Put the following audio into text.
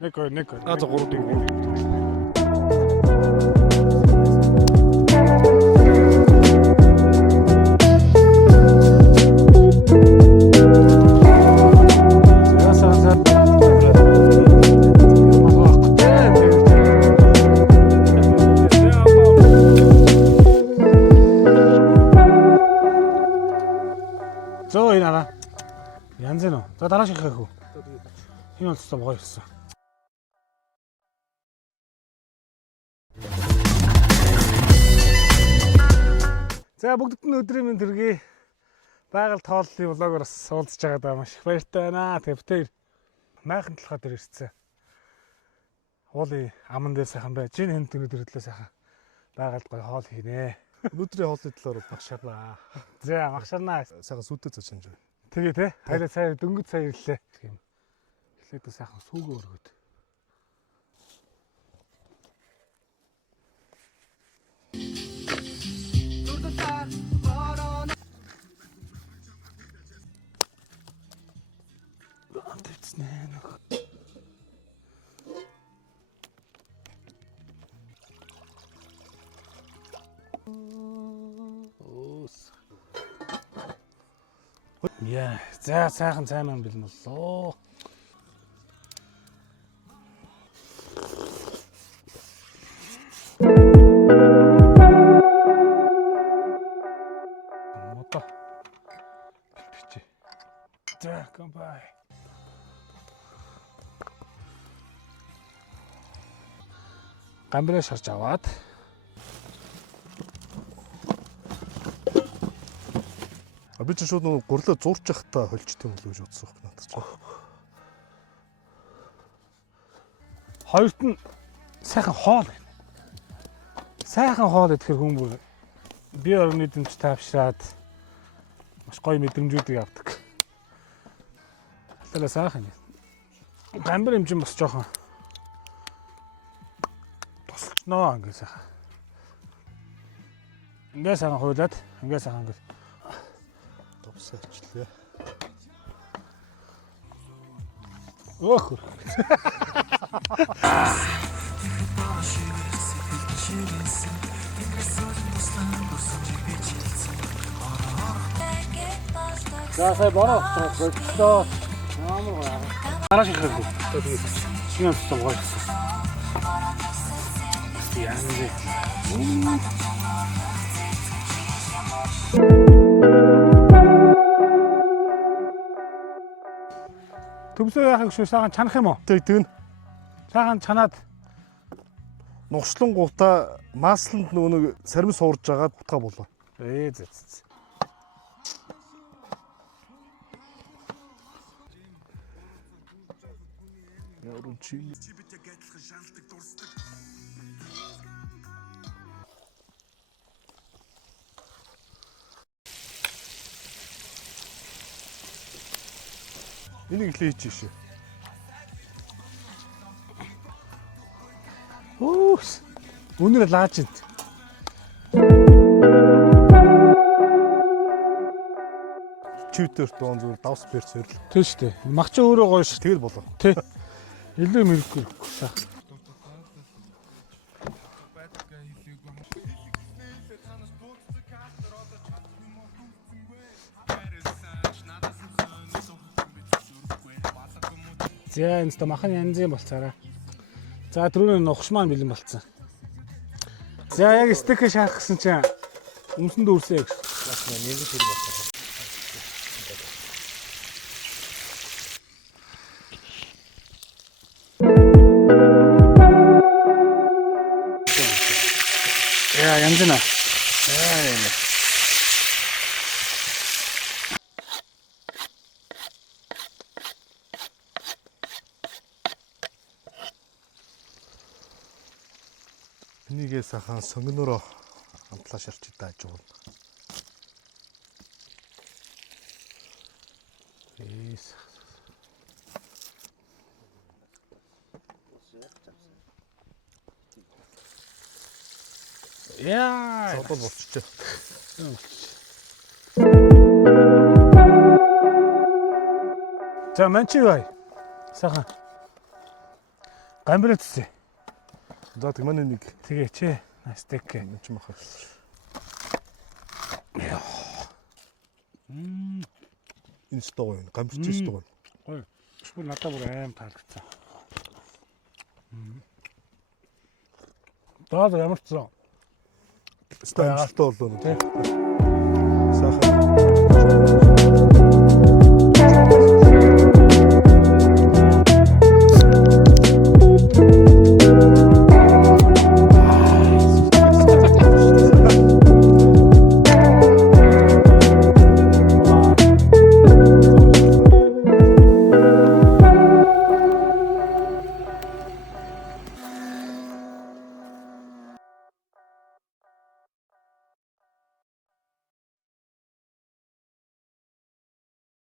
Нэг. За 3 Зөө энэ араа. Янз нь. За дараа шихэх хүү. Энэ бол цэцэн гоё болсон. За бүгдд нь өдрийн мэнд төргий. Байгаль тооллын влогоор бас уулзж байгаад маш их баяртай байна. Тэвтэр майхан толгой дээр ирсэн. Уулын аман дээр сайхан байж, энэ өнөдөр хөдлөө сайхан байгальд гоё хоол хийнэ. Өдрийн хоолны талаар бол багшаалаа. За магшарнаа. Сайхан сүдэ цааш хэмжээ. Тэгээ те. Хайла сая дөнгөж сая ирлээ. Тийм. Эхлээд сайхан сүүгөө өргөд. Тэвцнээ нэг. Яа, за сайхан цайнаа бэлэн боллоо. Мото. Бичи. За, компай. Гамбираа шарж аваад Би ч шууд гурлаа зурж явахдаа холжт юм болов гэж бодсон юм надад ч. хоёрт нь сайхан хоол байна. Сайхан хоол идэхэр хүмүүр бие орны дэвч тавшраад маш гоё мэдрэмжүүдийг авдаг. Талаа сайхан. Гамбир хэмжин бас жоохон тусалчноо ингээ сайхан. Ингээ сайхан хуйлаад, ингээ сайхан ингээ Саачлаа. Ох. За сая бороо болчихлоо. Ямар гоё. Дараа шихэх үү. Шинэ цэцэн гоё. Яа. Төмсөө яхах шүү сайхан чанах юм уу? Тэгнэ. Сайхан чанаад Нугшлан гутаа масланд нөгөө сарим суурж байгаа утгаа болоо. Зэ. Яруу чи. Энийг л хийж шээ. Үс. Өнөр лааж ин. Чивтэр дуун зүгээр давс бэр сэрл. Тэг шүү дээ. Мах чи өөрөө гоё шүү. Тэгэл болоо. Тэ. Илүү мэрэггүй сайхан. За энэ махан янз юм болцаараа. За түрүүний нухш маань бэлэн болцсон. За яг стикер шаах гэсэн чинь өмсөнд үрсээ гэж. Бас нэг л болсон. Яа янз нэ. Энийгээ сайхан сонгонороо хамтлаа шарч идэж ажуул. Яа. Содол болчихлоо. За манчи бай. Сайхан. Гамбирэтсэн. За тэг манай нэг Тэгээч ээ. Стейк. юм чи махаа. Энэ стог байна. Гамбирч стог байна. Гоё. Бүр надад бүр аим таалагдсан. Доод ямар ч зөө. Стоймстой болоо. Тий.